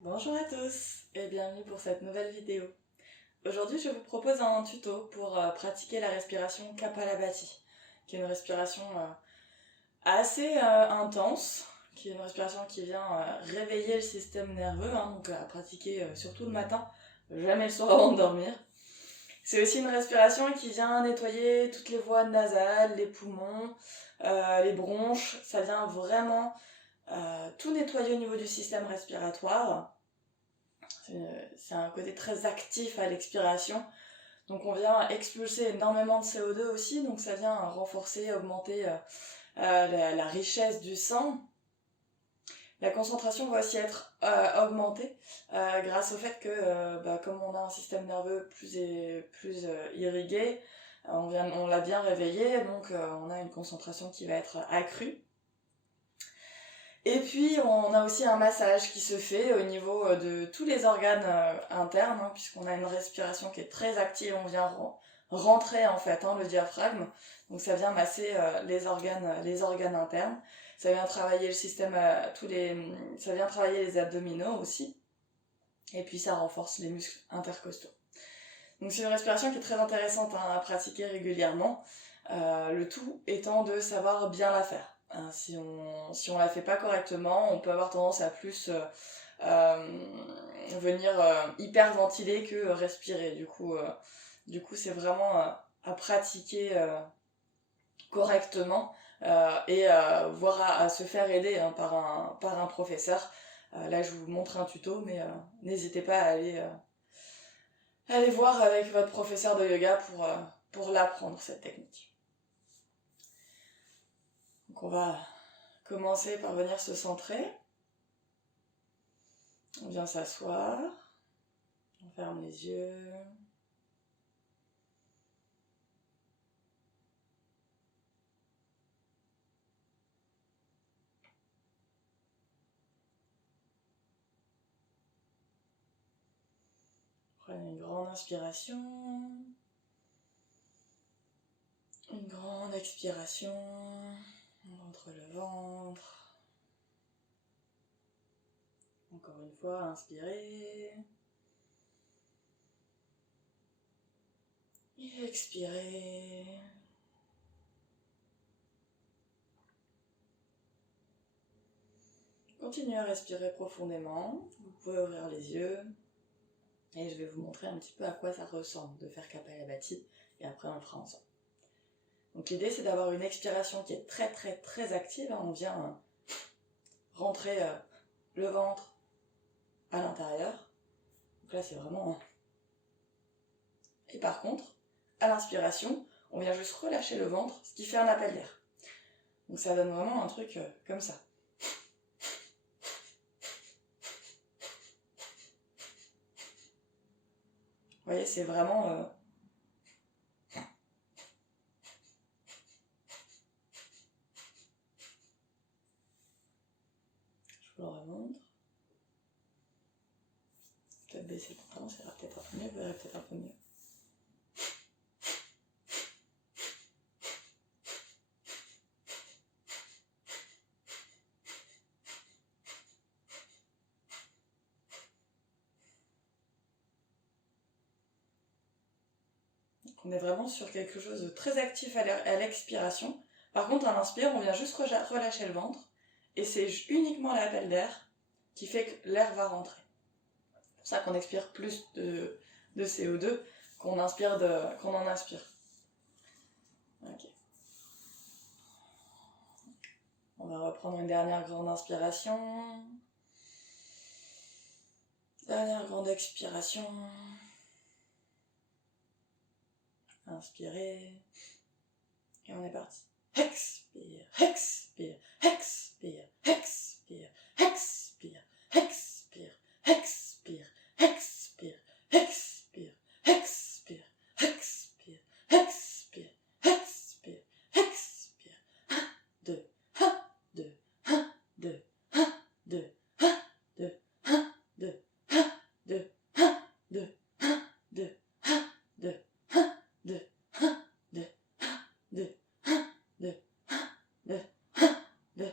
Bonjour à tous et bienvenue pour cette nouvelle vidéo. Aujourd'hui je vous propose un tuto pour pratiquer la respiration Kapalabhati, qui est une respiration assez intense, qui est une respiration qui vient réveiller le système nerveux, donc à pratiquer surtout le matin, jamais le soir avant de dormir. C'est aussi une respiration qui vient nettoyer toutes les voies nasales, les poumons, les bronches, ça vient vraiment tout nettoyer au niveau du système respiratoire. C'est un côté très actif à l'expiration. Donc on vient expulser énormément de CO2 aussi, donc ça vient renforcer, augmenter la richesse du sang. La concentration va aussi être augmentée grâce au fait que comme on a un système nerveux plus irrigué, on l'a bien réveillé, donc on a une concentration qui va être accrue. Et puis on a aussi un massage qui se fait au niveau de tous les organes internes, puisqu'on a une respiration qui est très active, on vient rentrer en fait le diaphragme, donc ça vient masser les organes internes, ça vient travailler le système, ça vient travailler les abdominaux aussi, et puis ça renforce les muscles intercostaux. Donc c'est une respiration qui est très intéressante à pratiquer régulièrement, le tout étant de savoir bien la faire. Si on la fait pas correctement, on peut avoir tendance à plus venir hyperventiler que respirer. Du coup c'est vraiment à pratiquer correctement et voire à se faire aider par un professeur. Là, je vous montre un tuto, mais n'hésitez pas à aller voir avec votre professeur de yoga pour l'apprendre, cette technique. Donc on va commencer par venir se centrer. On vient s'asseoir. On ferme les yeux. Prenez une grande inspiration. Une grande expiration. On rentre le ventre. Encore une fois, inspirez. Et expirez. Continuez à respirer profondément. Vous pouvez ouvrir les yeux. Et je vais vous montrer un petit peu à quoi ça ressemble de faire Kapalabhati. Et après, on le fera ensemble. Donc l'idée, c'est d'avoir une expiration qui est très très très active. On vient rentrer le ventre à l'intérieur. Donc là, c'est vraiment... Et par contre, à l'inspiration, on vient juste relâcher le ventre, ce qui fait un appel d'air. Donc ça donne vraiment un truc comme ça. Vous voyez, c'est vraiment... Je vous le remontre. Peut-être baisser le pantalon, ça ira peut-être un peu mieux, vous verrez peut-être un peu mieux. On est vraiment sur quelque chose de très actif à l'expiration. Par contre, à l'inspire, on vient juste relâcher le ventre. Et c'est uniquement l'appel d'air qui fait que l'air va rentrer. C'est pour ça qu'on expire plus de CO2 qu'on en inspire. Okay. On va reprendre une dernière grande inspiration. Dernière grande expiration. Inspirez. Et on est parti. Expire, expire, expire, expire, expire, expire, expire, expire, expire, expire, expire, expire, expire, expire. 1, 2, 1, 2, 1, 2, 1, 2, 1, 2, 1, 2, 1, 2, 1, 2, 1, 2, 1, 2, 1, 2, 1, 2, 2, 2, 2, 2, 2,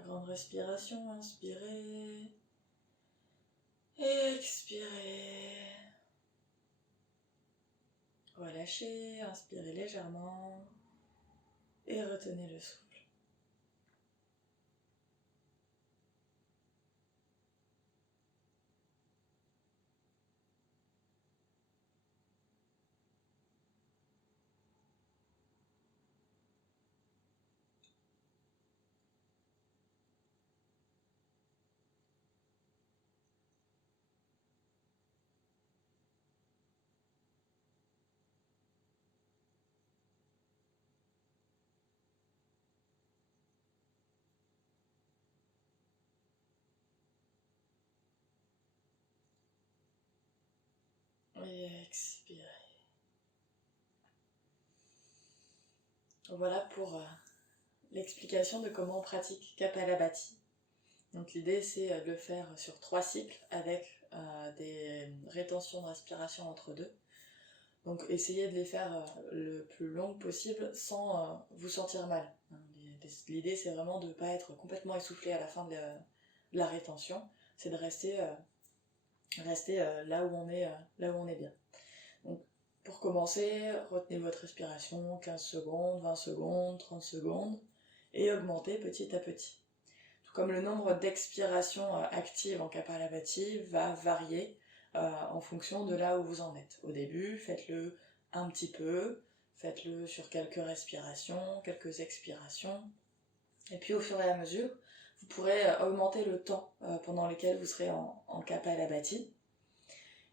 grande respiration, inspirez. Et expirez. Relâchez, inspirez légèrement. Et retenez le souffle. Et expirez. Voilà pour l'explication de comment on pratique Kapalabhati. Donc l'idée c'est de le faire sur 3 cycles avec des rétentions de respiration entre deux. Donc essayez de les faire le plus long possible sans vous sentir mal. L'idée c'est vraiment de ne pas être complètement essoufflé à la fin de la rétention, c'est de rester là où on est bien. Donc pour commencer, retenez votre respiration 15 secondes, 20 secondes, 30 secondes et augmentez petit à petit. Tout comme le nombre d'expirations actives en Kapalabhati va varier en fonction de là où vous en êtes. Au début, faites-le un petit peu, faites-le sur quelques respirations, quelques expirations. Et puis au fur et à mesure, vous pourrez augmenter le temps pendant lequel vous serez en Kapalabhati.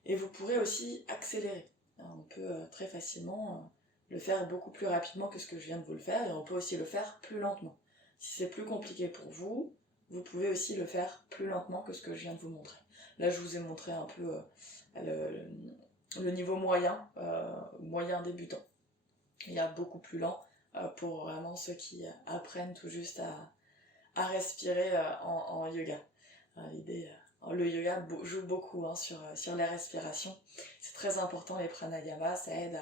Et vous pourrez aussi accélérer. On peut très facilement le faire beaucoup plus rapidement que ce que je viens de vous le faire, et on peut aussi le faire plus lentement. Si c'est plus compliqué pour vous, vous pouvez aussi le faire plus lentement que ce que je viens de vous montrer. Là, je vous ai montré un peu le niveau moyen, moyen débutant. Il y a beaucoup plus lent pour vraiment ceux qui apprennent tout juste à respirer en yoga. L'idée, le yoga joue beaucoup sur les respirations. C'est très important, les pranayamas, ça aide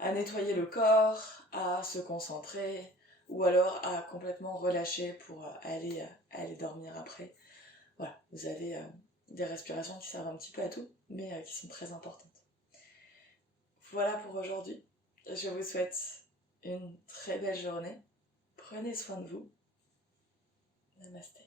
à nettoyer le corps, à se concentrer, ou alors à complètement relâcher pour aller dormir après. Voilà, vous avez des respirations qui servent un petit peu à tout, mais qui sont très importantes. Voilà pour aujourd'hui. Je vous souhaite une très belle journée. Prenez soin de vous. Namasté.